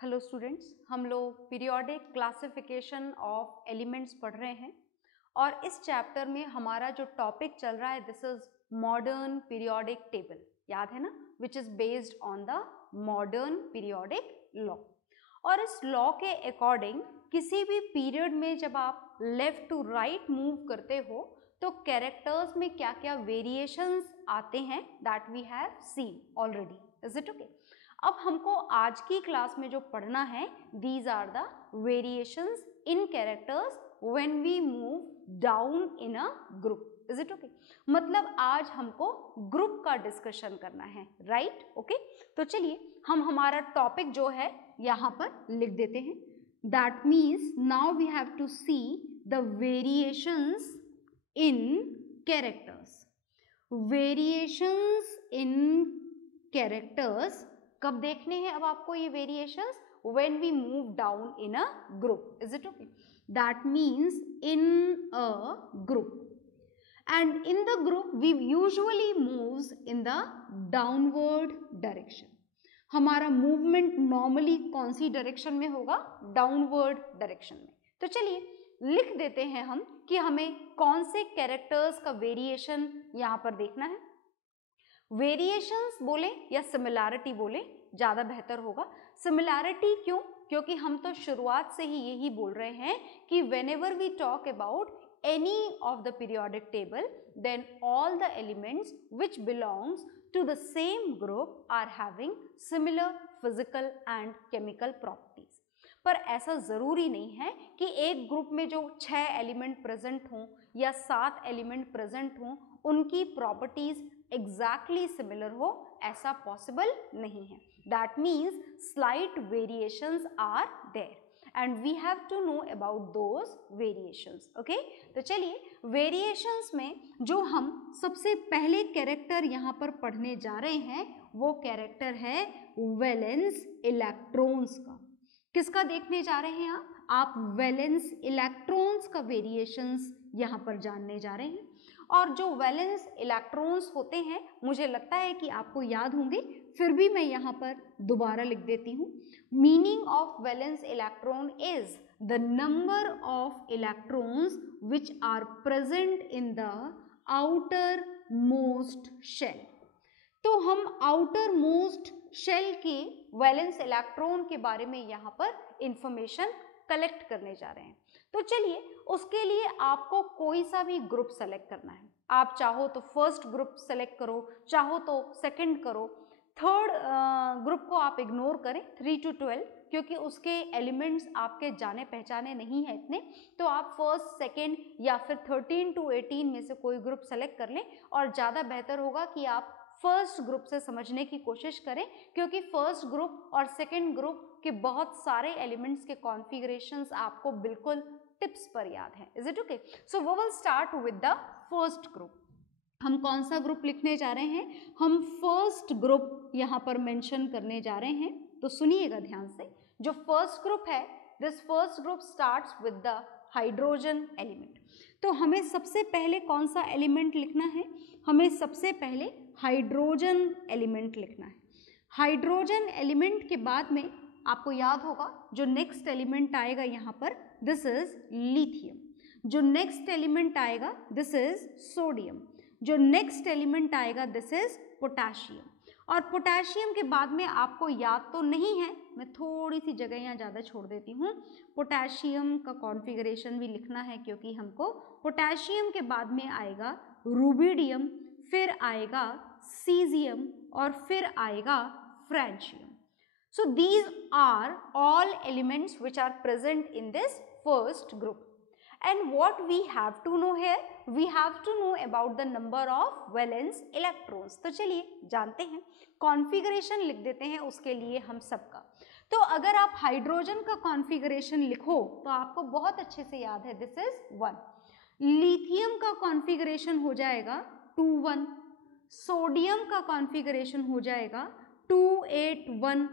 Hello students, हम लोग periodic classification of elements पढ़ रहे हैं और इस चैप्टर में हमारा जो टॉपिक चल रहा है this is modern periodic table. याद है ना, which is based on the modern periodic law. और इस लॉ के अकॉर्डिंग किसी भी पीरियड में जब आप लेफ्ट टू राइट मूव करते हो तो कैरेक्टर्स में क्या क्या वेरिएशंस आते हैं that we have seen already. Is it okay? अब हमको आज की क्लास में जो पढ़ना है these are the variations in characters when we move down in a group. Is it okay? मतलब आज हमको ग्रुप का डिस्कशन करना है, राइट? ओके, तो चलिए हम हमारा टॉपिक जो है यहाँ पर लिख देते हैं। That means now we have to see the variations in characters. Variations in characters कब देखने हैं अब आपको ये variations? when we move down in a group. Is it okay? That means in a group, and in the group we usually moves in the downward direction. हमारा movement normally कौन सी direction में होगा? डाउनवर्ड डायरेक्शन में। तो चलिए लिख देते हैं हम कि हमें कौन से कैरेक्टर्स का वेरिएशन यहाँ पर देखना है। वेरिएशंस बोले या सिमिलैरिटी बोले ज़्यादा बेहतर होगा। सिमिलैरिटी क्यों? क्योंकि हम तो शुरुआत से ही यही बोल रहे हैं कि whenever we talk about any of the periodic table then all the elements which belongs to the same group are having similar physical and chemical properties. पर ऐसा ज़रूरी नहीं है कि एक ग्रुप में जो 6 एलिमेंट प्रेजेंट हों या 7 एलिमेंट प्रेजेंट हों उनकी प्रॉपर्टीज एग्जैक्टली सिमिलर हो, ऐसा पॉसिबल नहीं है। That means slight variations are there and we have to know about those variations. Okay, तो चलिए वेरिएशंस में जो हम सबसे पहले कैरेक्टर यहाँ पर पढ़ने जा रहे हैं वो कैरेक्टर है वैलेंस इलेक्ट्रॉन्स का। किसका देखने जा रहे हैं आप वैलेंस इलेक्ट्रॉन्स का वेरिएशंस यहाँ पर जानने जा रहे हैं। और जो वैलेंस इलेक्ट्रॉन्स होते हैं मुझे लगता है कि आपको याद होंगे, फिर भी मैं यहाँ पर दोबारा लिख देती हूँ। Meaning of valence electron is the number of electrons which are present in the outermost shell. तो हम आउटर मोस्ट शेल के वैलेंस इलेक्ट्रॉन के बारे में यहाँ पर इंफॉर्मेशन कलेक्ट करने जा रहे हैं। तो चलिए उसके लिए आपको कोई सा भी ग्रुप सेलेक्ट करना है। आप चाहो तो फर्स्ट ग्रुप सेलेक्ट करो, चाहो तो सेकंड करो, थर्ड ग्रुप को आप इग्नोर करें 3 to 12 क्योंकि उसके एलिमेंट्स आपके जाने पहचाने नहीं है इतने। तो आप फर्स्ट, सेकंड या फिर 13 to 18 में से कोई ग्रुप सेलेक्ट कर लें और ज़्यादा बेहतर होगा कि आप फर्स्ट ग्रुप से समझने की कोशिश करें क्योंकि फर्स्ट ग्रुप और सेकंड ग्रुप के बहुत सारे एलिमेंट्स के कॉन्फ़िगरेशंस आपको बिल्कुल टिप्स पर याद हैं। Is it okay? So we will start with the first group. हम कौन सा ग्रुप लिखने जा रहे हैं? हम फर्स्ट ग्रुप यहाँ पर मेंशन करने जा रहे हैं। तो सुनिएगा ध्यान से। जो फर्स्ट ग्रुप है this first group starts with the hydrogen element. तो हमें सबसे पहले कौन सा एलिमेंट लिखना है? हमें सबसे पहले हाइड्रोजन एलिमेंट लिखना है। हाइड्रोजन एलिमेंट के बाद में आपको याद होगा जो नेक्स्ट एलिमेंट आएगा यहाँ पर दिस इज लिथियम। जो नेक्स्ट एलिमेंट आएगा दिस इज सोडियम। जो नेक्स्ट एलिमेंट आएगा दिस इज पोटेशियम। और पोटेशियम के बाद में आपको याद तो नहीं है, मैं थोड़ी सी जगह यहाँ ज़्यादा छोड़ देती हूँ। पोटेशियम का कॉन्फ़िगरेशन भी लिखना है क्योंकि हमको पोटेशियम के बाद में आएगा रुबिडियम, फिर आएगा सीजियम और फिर आएगा francium. So these are all elements which are present in this first group. And what we have to know here, we have to know about the number of valence electrons. तो चलिए जानते हैं, configuration लिख देते हैं उसके लिए हम सबका। तो अगर आप हाइड्रोजन का कॉन्फ़िगरेशन लिखो तो आपको बहुत अच्छे से याद है दिस इज 1। लिथियम का कॉन्फ़िगरेशन हो जाएगा 2-1। सोडियम का कॉन्फ़िगरेशन हो जाएगा 2-8-1,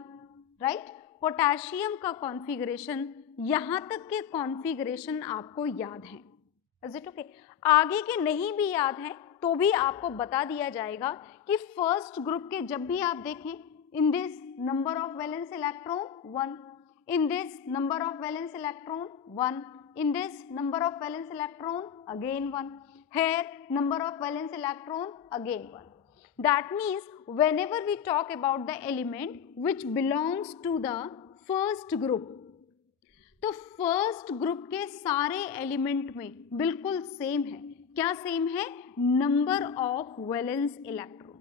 राइट? पोटेशियम का कॉन्फ़िगरेशन, यहाँ तक के कॉन्फ़िगरेशन आपको याद हैं। Is it okay? आगे के नहीं भी याद हैं तो भी आपको बता दिया जाएगा कि फर्स्ट ग्रुप के जब भी आप देखें in this number of valence electron 1, In this number of valence electron 1. In this number of valence electron again 1. Here number of valence electron again 1. That means whenever we talk about the element which belongs to the first group, तो first group के सारे element में बिल्कुल same है. क्या same है? Number of valence electron.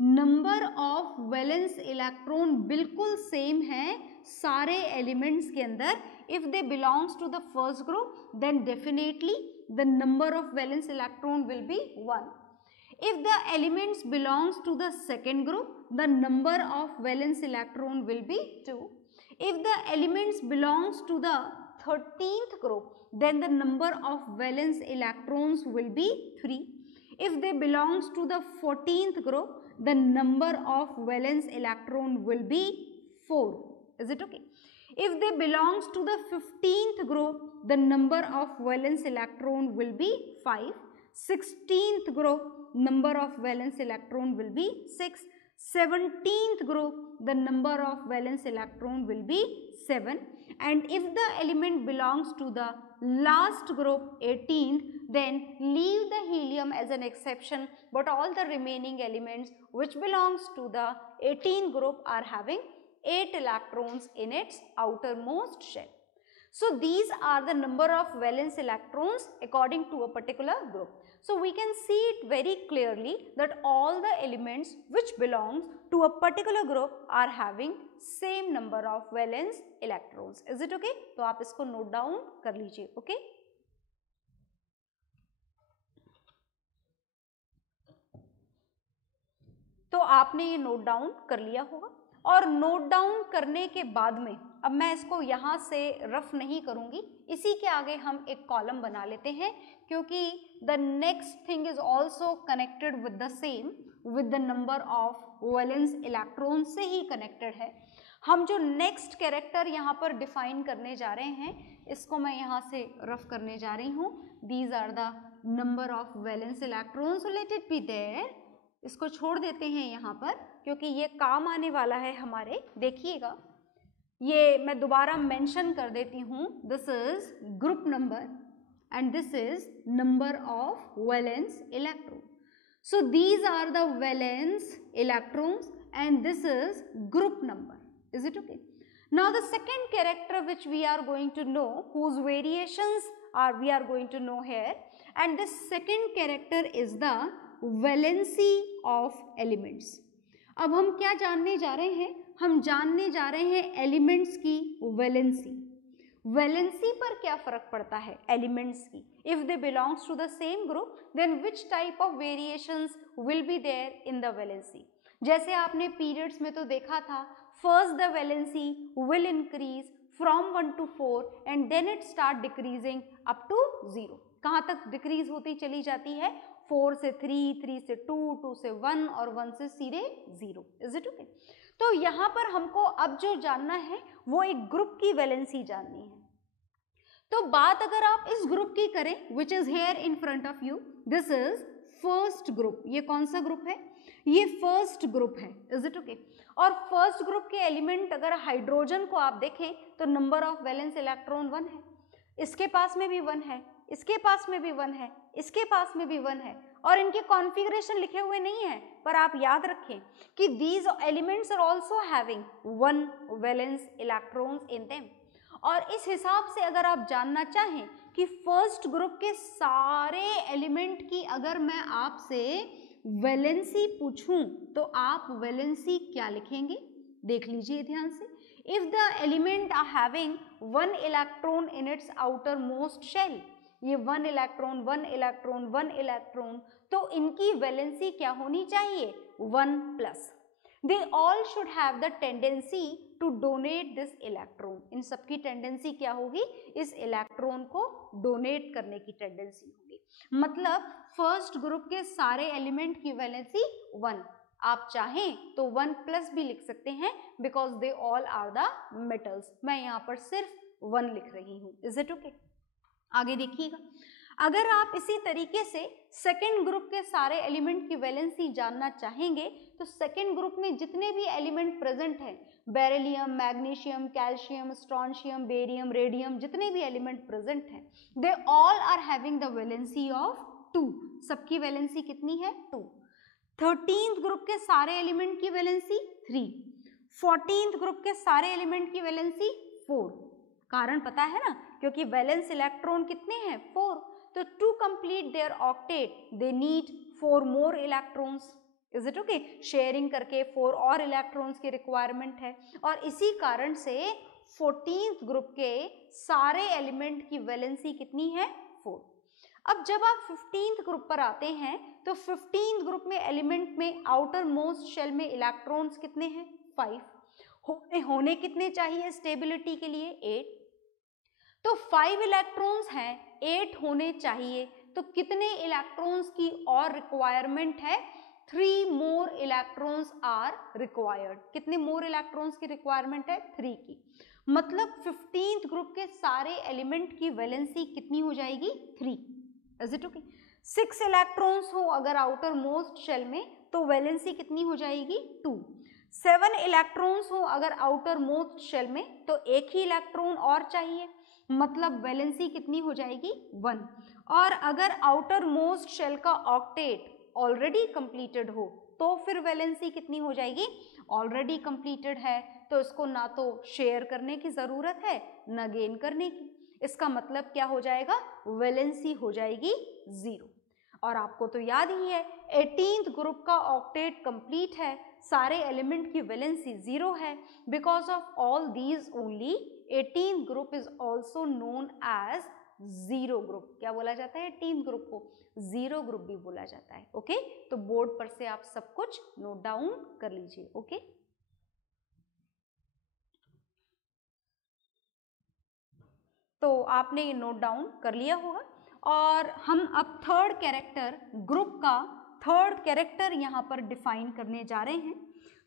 Number of valence electron बिल्कुल same है सारे एलिमेंट्स के अंदर. If they belongs to the first group then definitely the number of valence electron will be 1. If the elements belongs to the second group, the number of valence electron will be 2. If the elements belongs to the 13th group, then the number of valence electrons will be 3. If they belongs to the 14th group, the number of valence electron will be 4. Is it okay? If they belongs to the 15th group, the number of valence electron will be 5. 16th group, number of valence electron will be 6. 17th group, the number of valence electron will be 7. And if the element belongs to the last group, 18th, then leave the helium as an exception, but all the remaining elements which belongs to the 18th group are having 8 electrons in its outermost shell. So these are the number of valence electrons according to a particular group. So we can see it very clearly that all the elements which belongs to a particular group are having same number of valence electrons. Is it okay? तो आप इसको note down कर लीजिए. Okay? तो आपने ये note down कर लिया होगा. और नोट डाउन करने के बाद में अब मैं इसको यहाँ से रफ नहीं करूँगी, इसी के आगे हम एक कॉलम बना लेते हैं क्योंकि the next thing is also connected with the same with the number of valence electron से ही कनेक्टेड है. हम जो नेक्स्ट कैरेक्टर यहाँ पर डिफाइन करने जा रहे हैं इसको मैं यहाँ से रफ करने जा रही हूँ. These are the number of valence electrons, let it be there. इसको छोड़ देते हैं यहाँ पर क्योंकि ये काम आने वाला है हमारे. देखिएगा, ये मैं दोबारा मेंशन कर देती हूँ. This is group number and this is number of valence electron. So these are the valence electrons and this is group number. Is it okay? Now the second character which we are going to know, whose variations are we are going to know here, and this second character is the valency of elements. अब हम क्या जानने जा रहे हैं? हम जानने जा रहे हैं एलिमेंट्स की वैलेंसी. वैलेंसी पर क्या फर्क पड़ता है एलिमेंट्स की? If they belongs to the same group then which type of variations will be there in the valency. जैसे आपने पीरियड्स में तो देखा था, first the valency will increase from 1 to 4 and then it start decreasing up to 0. कहाँ तक decrease होती चली जाती है? 4 से 3, 3 से 2, 2 से 1 और 1 से सीधे 0. Is it okay? तो यहाँ पर हमको अब जो जानना है वो एक ग्रुप की वैलेंसी जाननी है. तो बात अगर आप इस ग्रुप की करें which is here in front of you, this is first group. ये कौन सा ग्रुप है? ये फर्स्ट ग्रुप है. Is it okay? और फर्स्ट ग्रुप के एलिमेंट अगर हाइड्रोजन को आप देखें तो नंबर ऑफ वैलेंस इलेक्ट्रॉन 1 है. इसके पास में भी 1 है, इसके पास में भी 1 है, इसके पास में भी 1 है और इनके कॉन्फ़िगरेशन लिखे हुए नहीं है. पर आप याद रखें कि these elements are also having 1 valence electrons in them. और इस हिसाब से अगर आप जानना चाहें कि फर्स्ट ग्रुप के सारे एलिमेंट की अगर मैं आपसे वैलेंसी पूछूं तो आप वैलेंसी क्या लिखेंगे? देख लीजिए ध्यान से. If the element are having 1 electron in its outermost shell, ये 1 इलेक्ट्रॉन 1 इलेक्ट्रॉन 1 इलेक्ट्रॉन, तो इनकी वैलेंसी क्या होनी चाहिए? 1+. They all should have the tendency to donate this electron. इन सबकी टेंडेंसी क्या होगी? इस इलेक्ट्रॉन को डोनेट करने की टेंडेंसी होगी. मतलब फर्स्ट ग्रुप के सारे एलिमेंट की वैलेंसी 1. आप चाहें तो 1+ भी लिख सकते हैं because they all are the metals. मैं यहाँ पर सिर्फ 1 लिख रही हूँ. Is it okay? आगे देखिएगा, अगर आप इसी तरीके से सेकेंड ग्रुप के सारे एलिमेंट की वैलेंसी जानना चाहेंगे तो सेकेंड ग्रुप में जितने भी एलिमेंट प्रेजेंट हैं, beryllium, magnesium, calcium, strontium, barium, radium, जितने भी एलिमेंट प्रेजेंट हैं, they all are having the valency of 2। सबकी वैलेंसी कितनी है? 2। 13th ग्रुप के सारे एलिमेंट की वैलेंसी 3। 14th ग्रुप के सारे एलिमेंट की वैलेंसी 4। कारण पता है ना, क्योंकि वैलेंस इलेक्ट्रॉन कितने हैं? 4। तो to complete their octet they need 4 more electrons. Is it okay? Sharing करके 4 और इलेक्ट्रॉन्स की रिक्वायरमेंट है, और इसी कारण से 14th ग्रुप के सारे एलिमेंट की वैलेंसी कितनी है? 4। अब जब आप 15th ग्रुप पर आते हैं तो 15th ग्रुप में एलिमेंट में आउटर मोस्ट शेल में इलेक्ट्रॉन्स कितने हैं? 5। होने कितने चाहिए स्टेबिलिटी के लिए? 8। तो 5 इलेक्ट्रॉन्स हैं, 8 होने चाहिए, तो कितने इलेक्ट्रॉन्स की और रिक्वायरमेंट है? 3 मोर इलेक्ट्रॉन्स आर रिक्वायर्ड। कितने मोर इलेक्ट्रॉन्स की रिक्वायरमेंट है? 3 की। मतलब 15th ग्रुप के सारे एलिमेंट की वैलेंसी कितनी हो जाएगी? 3। Is it okay? 6 इलेक्ट्रॉन्स हो अगर आउटर मोस्ट शेल में तो वैलेंसी कितनी हो जाएगी? 2। 7 इलेक्ट्रॉन्स हो अगर आउटर मोस्ट शेल में तो एक ही इलेक्ट्रॉन और चाहिए, मतलब वैलेंसी कितनी हो जाएगी? 1। और अगर आउटर मोस्ट शेल का ऑक्टेट ऑलरेडी कंप्लीटेड हो तो फिर वैलेंसी कितनी हो जाएगी? ऑलरेडी कंप्लीटेड है तो इसको ना तो शेयर करने की जरूरत है ना गेन करने की। इसका मतलब क्या हो जाएगा? वैलेंसी हो जाएगी 0। और आपको तो याद ही है 18th ग्रुप का ऑक्टेट कंप्लीट है, सारे एलिमेंट की वैलेंसी 0 है। Because of all these only 18th group is also known as 0 group. क्या बोला जाता है 18th ग्रुप को? 0 ग्रुप भी बोला जाता है। ओके, तो बोर्ड पर से आप सब कुछ नोट डाउन कर लीजिए। ओके, तो आपने ये नोट डाउन कर लिया होगा। और हम अब थर्ड कैरेक्टर, ग्रुप का थर्ड कैरेक्टर यहाँ पर डिफाइन करने जा रहे हैं।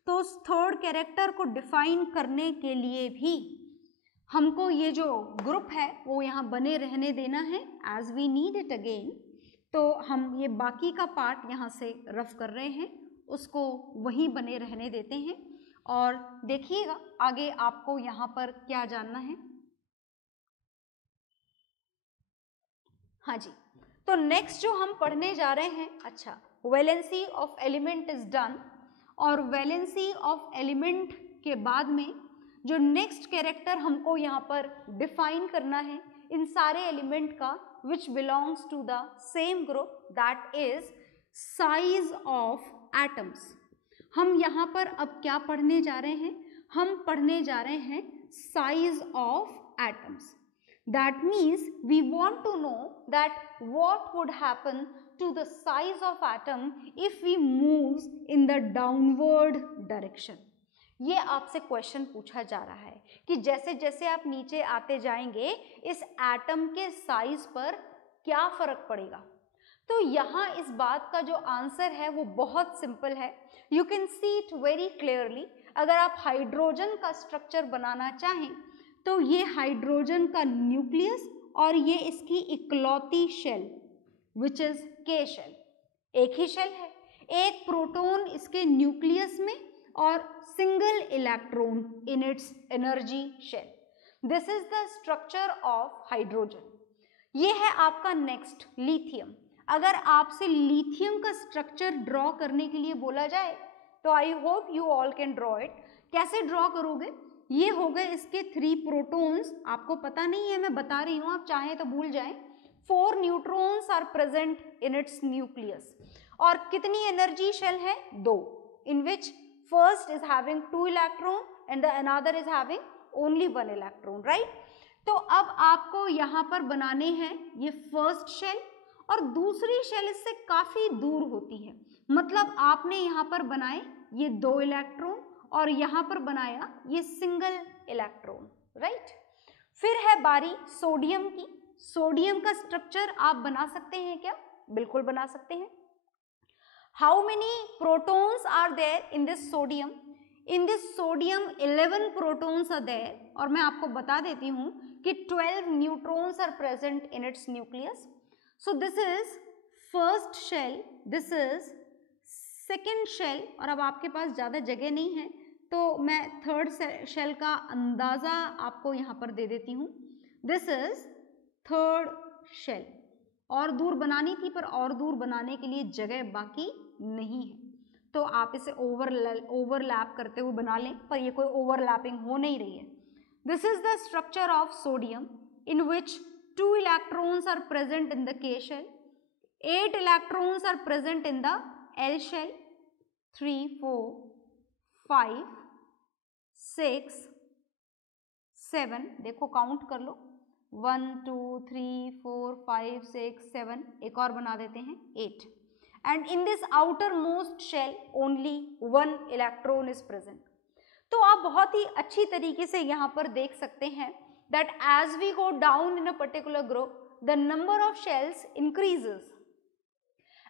तो उस थर्ड कैरेक्टर को डिफाइन करने के लिए भी हमको ये जो ग्रुप है वो यहाँ बने रहने देना है, as we need it again. तो हम ये बाकी का पार्ट यहाँ से रफ कर रहे हैं, उसको वहीं बने रहने देते हैं। और देखिएगा आगे आपको यहाँ पर क्या जानना है। हाँ जी, तो नेक्स्ट जो हम पढ़ने जा रहे हैं, अच्छा, valency of element is done. और वैलेंसी ऑफ एलिमेंट के बाद में जो नेक्स्ट कैरेक्टर हमको यहाँ पर डिफाइन करना है इन सारे एलिमेंट का, which belongs to the same group, that is size of atoms. हम यहाँ पर अब क्या पढ़ने जा रहे हैं? हम पढ़ने जा रहे हैं size of atoms. That means we want to know that what would happen to the size of atom if we move in the downward direction. ये आपसे क्वेश्चन पूछा जा रहा है कि जैसे जैसे आप नीचे आते जाएंगे इस एटम के साइज पर क्या फर्क पड़ेगा। तो यहाँ इस बात का जो आंसर है वो बहुत सिंपल है। You can see it very clearly. अगर आप हाइड्रोजन का स्ट्रक्चर बनाना चाहें तो ये हाइड्रोजन का न्यूक्लियस और ये इसकी इकलौती शेल विच इज के शेल, एक ही शेल है, एक प्रोटॉन इसके न्यूक्लियस में और single electron in its energy shell. This is the structure of hydrogen. ये है आपका नेक्स्ट लिथियम। अगर आपसे लिथियम का स्ट्रक्चर ड्रॉ करने के लिए बोला जाए तो I hope you all can draw it. कैसे ड्रॉ करोगे? ये हो गए इसके 3 प्रोटॉन्स, आपको पता नहीं है मैं बता रही हूँ, आप चाहें तो भूल जाएं। 4 neutrons are present in its nucleus. और कितनी एनर्जी शेल है? 2, in which first is having 2 electron and the another is having only 1 electron, right. तो अब आपको यहाँ पर बनाने हैं ये फर्स्ट शेल, और दूसरी शेल इससे काफी दूर होती है। मतलब आपने यहाँ पर बनाए ये 2 इलेक्ट्रॉन और यहाँ पर बनाया ये सिंगल इलेक्ट्रॉन, राइट। फिर है बारी सोडियम की। सोडियम का स्ट्रक्चर आप बना सकते हैं क्या? बिल्कुल बना सकते हैं। How many protons are there in this sodium? In this sodium 11 protons are there, और मैं आपको बता देती हूँ कि 12 neutrons are present in its nucleus. So this is first shell, this is second shell, और अब आपके पास ज़्यादा जगह नहीं है तो मैं थर्ड शेल का अंदाज़ा आपको यहाँ पर दे देती हूँ. This is third shell. और दूर बनानी थी पर और दूर बनाने के लिए जगह बाकी नहीं है, तो आप इसे ओवरलैप करते हुए बना लें, पर ये कोई ओवरलैपिंग हो नहीं रही है. This is the structure of sodium in which 2 electrons are present in the K shell, 8 electrons are present in the L shell, 3, 4, 5, 6, 7, देखो काउंट कर लो, 1, 2, 3, 4, 5, 6, 7, एक और बना देते हैं 8. And in this outermost shell only 1 electron is present. तो आप बहुत ही अच्छी तरीके से यहाँ पर देख सकते हैं that as we go down in a particular group, the number of shells increases,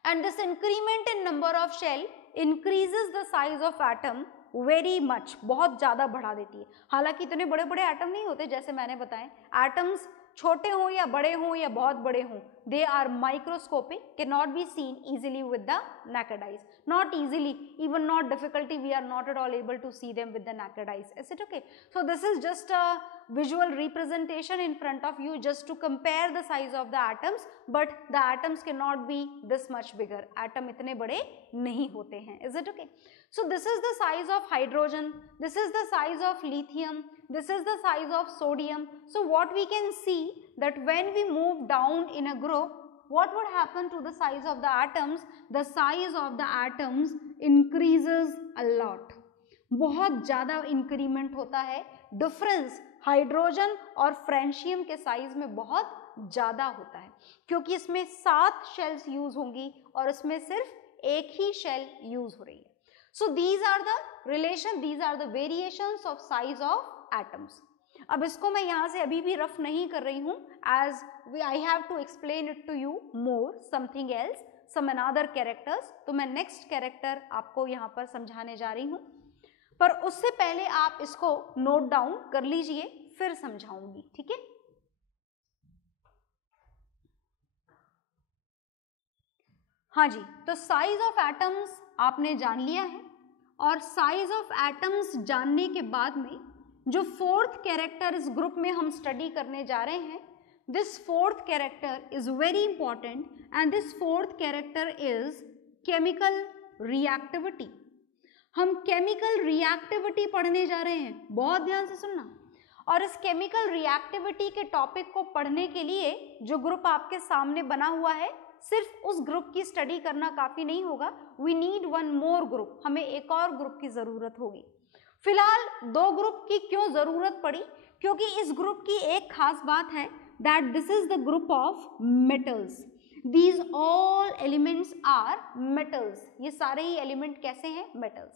and this increment in number of shell increases the size of atom very much, बहुत ज़्यादा बढ़ा देती है. हालांकि इतने बड़े बड़े एटम नहीं होते जैसे मैंने बताए, एटम्स छोटे हों या बड़े हों या बहुत बड़े हों, they are microscopic, cannot be seen easily with the naked eyes. Not easily, even not difficulty, we are not at all able to see them with the naked eyes. Is it okay? So this is just a visual representation in front of you just to compare the size of the atoms, but the atoms cannot be this much bigger. Atom इतने बड़े नहीं होते हैं. Is it okay? So this is the size of hydrogen, this is the size of lithium, this is the size of sodium. So what we can see that when we move down in a group, what would happen to the size of the atoms? The size of the atoms increases a lot. बहुत ज़्यादा increment होता है. Difference hydrogen और francium के size में बहुत ज़्यादा होता है क्योंकि इसमें 7 शेल्स यूज होंगी और इसमें सिर्फ एक ही शेल यूज हो रही है. So these are the relation, these are the variations of size of atoms. अब इसको मैं यहाँ से अभी भी रफ नहीं कर रही हूँ, as I have to explain it to you more, something else, some another characters. तो मैं next character आपको यहाँ पर समझाने जा रही हूँ, पर उससे पहले आप इसको नोट डाउन कर लीजिए, फिर समझाऊंगी. ठीक है? हाँ जी, तो साइज ऑफ एटम्स आपने जान लिया है, और साइज ऑफ एटम्स जानने के बाद में जो फोर्थ कैरेक्टर इस ग्रुप में हम स्टडी करने जा रहे हैं, this fourth character is very important, and this fourth character is chemical reactivity. हम केमिकल रिएक्टिविटी पढ़ने जा रहे हैं, बहुत ध्यान से सुनना. और इस केमिकल रिएक्टिविटी के टॉपिक को पढ़ने के लिए जो ग्रुप आपके सामने बना हुआ है, सिर्फ उस ग्रुप की स्टडी करना काफी नहीं होगा. We need one more group, हमें एक और ग्रुप की जरूरत होगी. फिलहाल 2 ग्रुप की क्यों जरूरत पड़ी? क्योंकि इस ग्रुप की एक खास बात है that this is the group of metals. These all elements are metals. ये सारे ही एलिमेंट कैसे हैं? मेटल्स.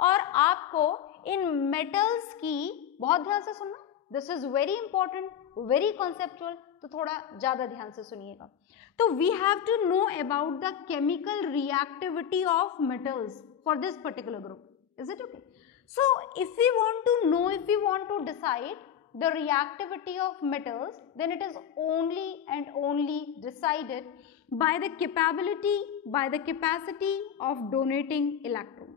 और आपको इन मेटल्स की बहुत ध्यान से सुनना, this is very important, very conceptual, तो थोड़ा ज्यादा ध्यान से सुनिएगा. तो we have to know about the chemical reactivity of metals for this particular group. Is it okay? So if we want to know, if we want to decide the reactivity of metals, then it is only and only decided by the capability, by the capacity of donating electron.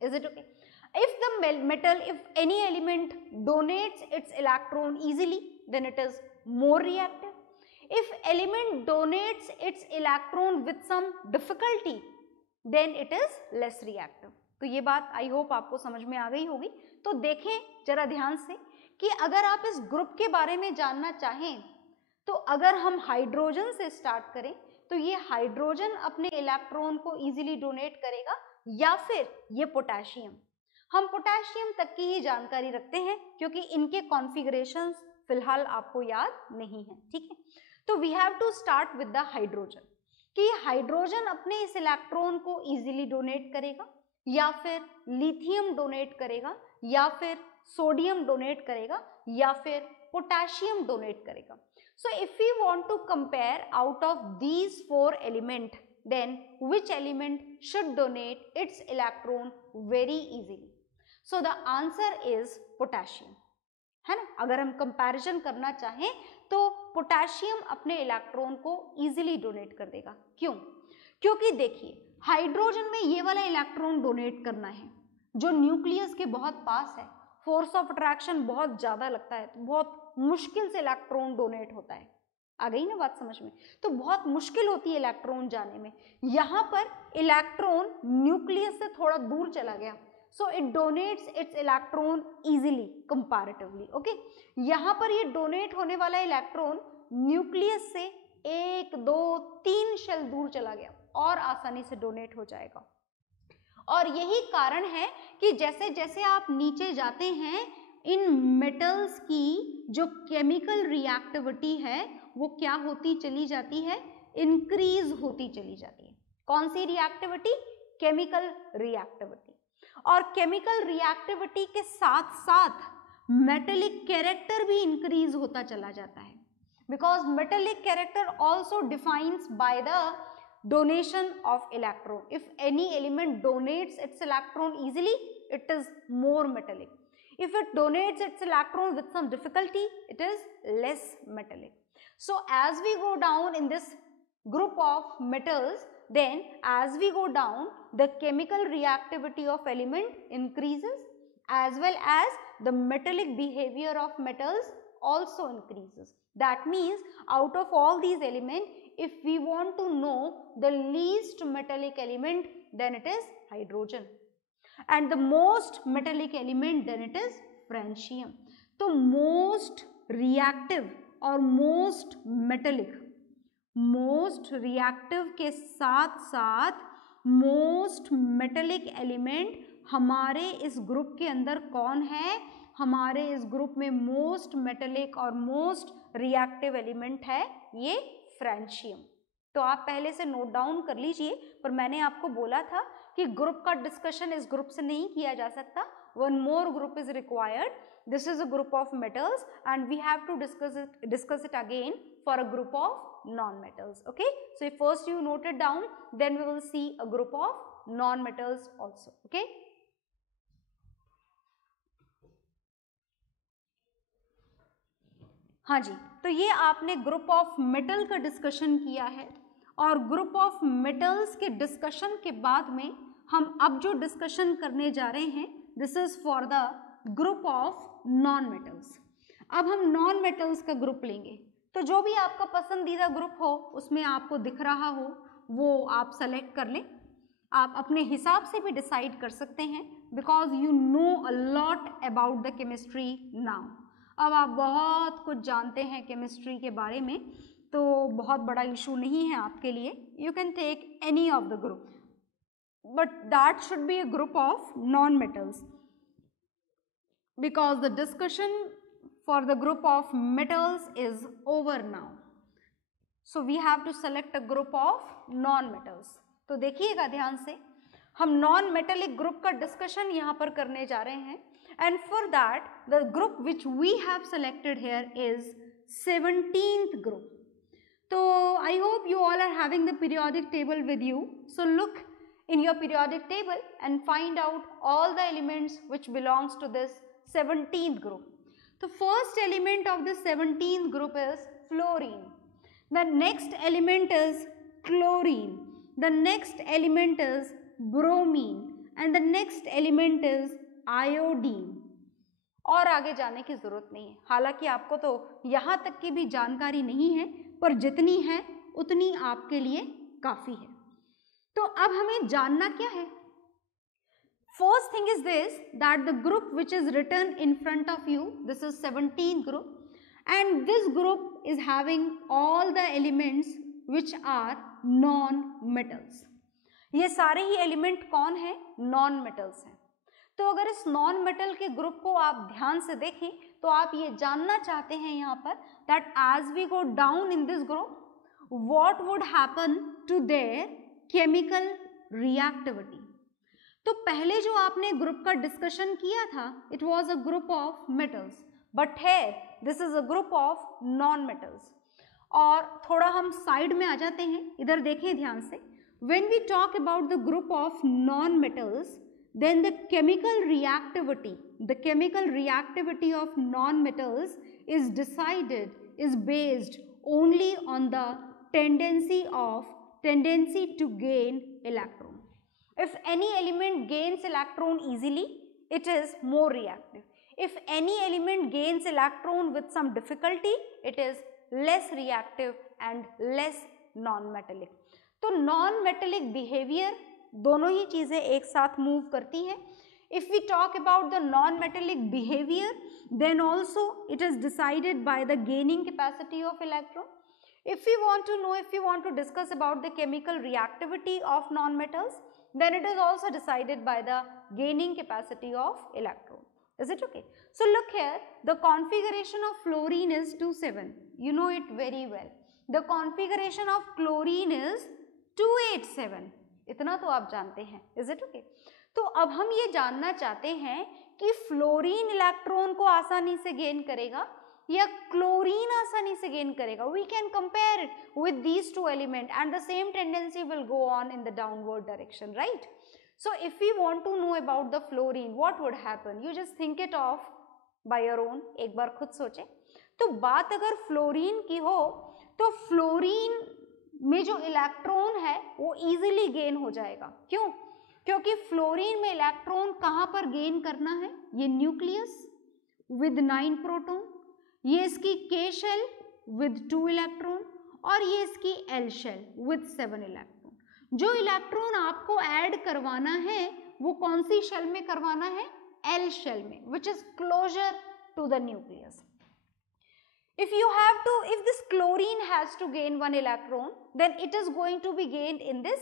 Is it okay? If the metal, if any element donates its electron easily, then it is more reactive. If element donates its electron with some difficulty, then it is less reactive. तो ये बात I hope आपको समझ में आ गई होगी. तो देखें जरा ध्यान से कि अगर आप इस ग्रुप के बारे में जानना चाहें, तो अगर हम हाइड्रोजन से स्टार्ट करें तो ये हाइड्रोजन अपने इलेक्ट्रॉन को इजीली डोनेट करेगा, या फिर ये पोटेशियम. हम पोटेशियम तक की ही जानकारी रखते हैं क्योंकि इनके कॉन्फ़िगरेशंस फिलहाल आपको याद नहीं है. ठीक है? तो we have to start with the hydrogen, कि हाइड्रोजन अपने इस इलेक्ट्रॉन को इजीली डोनेट करेगा, या फिर लिथियम डोनेट करेगा, या फिर सोडियम डोनेट करेगा, या फिर पोटेशियम डोनेट करेगा. So if we want to compare out of these 4 element, then which element should donate its electron very easily? So the answer is potassium. है ना। अगर हम कंपैरिजन करना चाहें तो पोटेशियम अपने इलेक्ट्रॉन को इजीली डोनेट कर देगा। क्यों? क्योंकि देखिए हाइड्रोजन में ये वाला इलेक्ट्रॉन डोनेट करना है जो न्यूक्लियस के बहुत पास है, फोर्स ऑफ अट्रैक्शन बहुत ज्यादा लगता है, तो बहुत मुश्किल से इलेक्ट्रॉन डोनेट होता है। आ गई ना बात समझ में? तो बहुत मुश्किल होती है इलेक्ट्रॉन जाने में। यहाँ पर इलेक्ट्रॉन न्यूक्लियस से थोड़ा दूर चला गया, so it donates its electron easily comparatively. Okay, यहाँ पर ये डोनेट होने वाला इलेक्ट्रॉन न्यूक्लियस से 1, 2, 3 शेल दूर चला गया और आसानी से डोनेट हो जाएगा। और यही कारण है कि जैसे जैसे आप नीचे जाते हैं इन मेटल्स की जो केमिकल रिएक्टिविटी है वो क्या होती चली जाती है, इंक्रीज होती चली जाती है। कौन सी रिएक्टिविटी? Chemical reactivity. और केमिकल रिएक्टिविटी के साथ साथ मेटेलिक कैरेक्टर भी इंक्रीज होता चला जाता है, because metallic character also defines by the donation of electron. If any element donates its electron easily, it is more metallic. If it donates its electron with some difficulty, it is less metallic. So as we go down in this group of metals, then as we go down, the chemical reactivity of element increases as well as the metallic behavior of metals also increases. That means out of all these elements, if we want to know the least metallic element, then it is hydrogen, and the most metallic element, then it is francium. तो most reactive और most metallic, most reactive के साथ साथ most metallic element हमारे इस group के अंदर कौन है? हमारे इस ग्रुप में मोस्ट मेटेलिक और मोस्ट रिएक्टिव एलिमेंट है ये फ्रेंशियम। तो आप पहले से नोट डाउन कर लीजिए, पर मैंने आपको बोला था कि ग्रुप का डिस्कशन इस ग्रुप से नहीं किया जा सकता, one more group is required. This is a group of metals and we have to discuss it again for a group of non-metals. Okay, so first you note it down, then we will see a group of non-metals also. Okay. हाँ जी, तो ये आपने group of metal का discussion किया है और group of metals के discussion के बाद में हम अब जो डिस्कशन करने जा रहे हैं, this is for the group of non metals. अब हम नॉन मेटल्स का ग्रुप लेंगे, तो जो भी आपका पसंदीदा ग्रुप हो उसमें आपको दिख रहा हो वो आप सेलेक्ट कर लें. आप अपने हिसाब से भी डिसाइड कर सकते हैं because you know a lot about the chemistry now. अब आप बहुत कुछ जानते हैं केमिस्ट्री के बारे में, तो बहुत बड़ा इशू नहीं है आपके लिए. You can take any of the group, but that should be a group of non metals because the discussion for the group of metals is over now. So we have to select a group of non-metals. तो देखिएगा ध्यान से, हम non metallic group का discussion यहाँ पर करने जा रहे हैं. And for that, the group which we have selected here is 17th group. So I hope you all are having the periodic table with you. So look in your periodic table and find out all the elements which belongs to this 17th group. The first element of the 17th group is fluorine. The next element is chlorine. The next element is bromine. And the next element is iodine. और आगे जाने की जरूरत नहीं है, हालांकि आपको तो यहाँ तक की भी जानकारी नहीं है, पर जितनी है उतनी आपके लिए काफी है. तो अब हमें जानना क्या है? First thing is this, that the group which is written in front of you, this is 17th group, and this group is having all the elements which are non-metals. ये सारे ही एलिमेंट कौन है? non-metals हैं. तो अगर इस non metal के group को आप ध्यान से देखें तो आप ये जानना चाहते हैं यहाँ पर that as we go down in this group, what would happen to their chemical reactivity. तो पहले जो आपने ग्रुप का डिस्कशन किया था, it was a group of metals, but here this is a group of non metals. और थोड़ा हम साइड में आ जाते हैं, इधर देखें ध्यान से. When we talk about the group of non-metals, then the chemical reactivity of non-metals is based only on the tendency to gain electron. If any element gains electron easily, it is more reactive. If any element gains electron with some difficulty, it is less reactive and less non-metallic. तो non-metallic behavior दोनों ही चीजें एक साथ move करती हैं. If we talk about the non-metallic behavior, then also it is decided by the gaining capacity of electron. If we want to discuss about the chemical reactivity of non-metals, then it is also decided by the gaining capacity of electron. Is it okay? So look here, the configuration of fluorine is 2,7. You know it very well. The configuration of chlorine is 2,8,7. इतना तो आप जानते हैं. Is it okay? तो अब हम ये जानना चाहते हैं कि फ्लोरीन इलेक्ट्रॉन को आसानी से गेन करेगा या क्लोरीन आसानी से गेन करेगा. We can compare it with these two elements and the same tendency will go on in the downward direction, right? So if we want to know about the fluorine, what would happen? You just think it of by your own. एक बार खुद सोचें. तो बात अगर fluorine की हो तो fluorine में जो इलेक्ट्रॉन है वो इजीली गेन हो जाएगा. क्यों? क्योंकि फ्लोरीन में इलेक्ट्रॉन कहाँ पर गेन करना है? ये न्यूक्लियस विद 9 प्रोटॉन, ये इसकी K शेल विद 2 इलेक्ट्रॉन और ये इसकी L शेल विद 7 इलेक्ट्रॉन. जो इलेक्ट्रॉन आपको ऐड करवाना है वो कौन सी शेल में करवाना है? L शेल में, which is closer to the nucleus. If this chlorine has to gain 1 electron, then it is going to be gained in this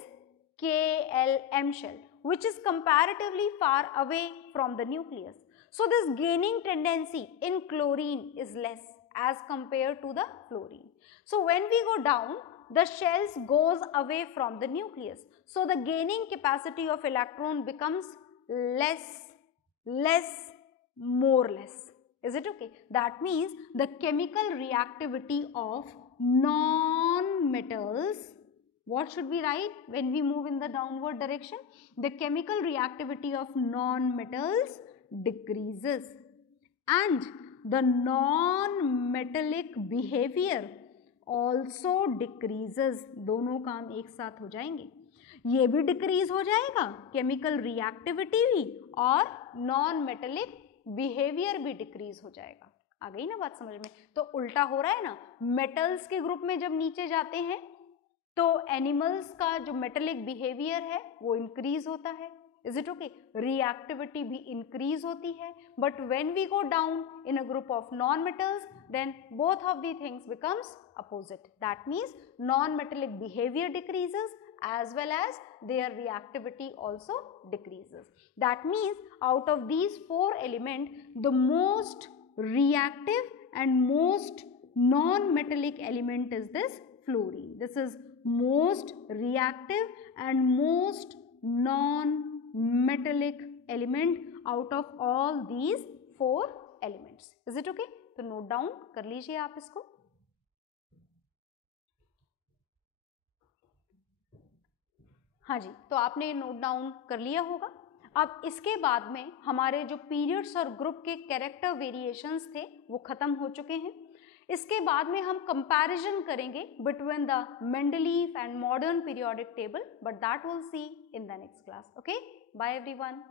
KLM shell, which is comparatively far away from the nucleus. So this gaining tendency in chlorine is less as compared to the fluorine. So when we go down, the shells goes away from the nucleus. So the gaining capacity of electron becomes less, more less. Is it okay? That means the chemical reactivity of non-metals, what should we write when we move in the downward direction? The chemical reactivity of non-metals decreases and the non-metallic behavior also decreases. दोनों काम एक साथ हो जाएंगे. ये भी decrease हो जाएगा, केमिकल रिएक्टिविटी भी, और नॉन मेटेलिक बिहेवियर भी डिक्रीज हो जाएगा. आ गई ना बात समझ में? तो उल्टा हो रहा है ना. मेटल्स के ग्रुप में जब नीचे जाते हैं तो एनिमल्स का जो मेटेलिक बिहेवियर है वो इंक्रीज होता है. Is it okay? रिएक्टिविटी भी इंक्रीज होती है. But when we go down in a group of non metals, then both of the things becomes opposite. That means non metallic behaviour decreases as well as their reactivity also decreases. That means out of these 4 elements, the most reactive and most non-metallic element is this fluorine. This is most reactive and most non-metallic element out of all these 4 elements. Is it okay? तो note down कर लीजिए आप इसको. हाँ जी, तो आपने note down कर लिया होगा. अब इसके बाद में हमारे जो पीरियड्स और ग्रुप के कैरेक्टर वेरिएशंस थे वो खत्म हो चुके हैं. इसके बाद में हम कंपैरिजन करेंगे between the Mendeleev and modern periodic table, but that will see in the next class. Okay, bye everyone.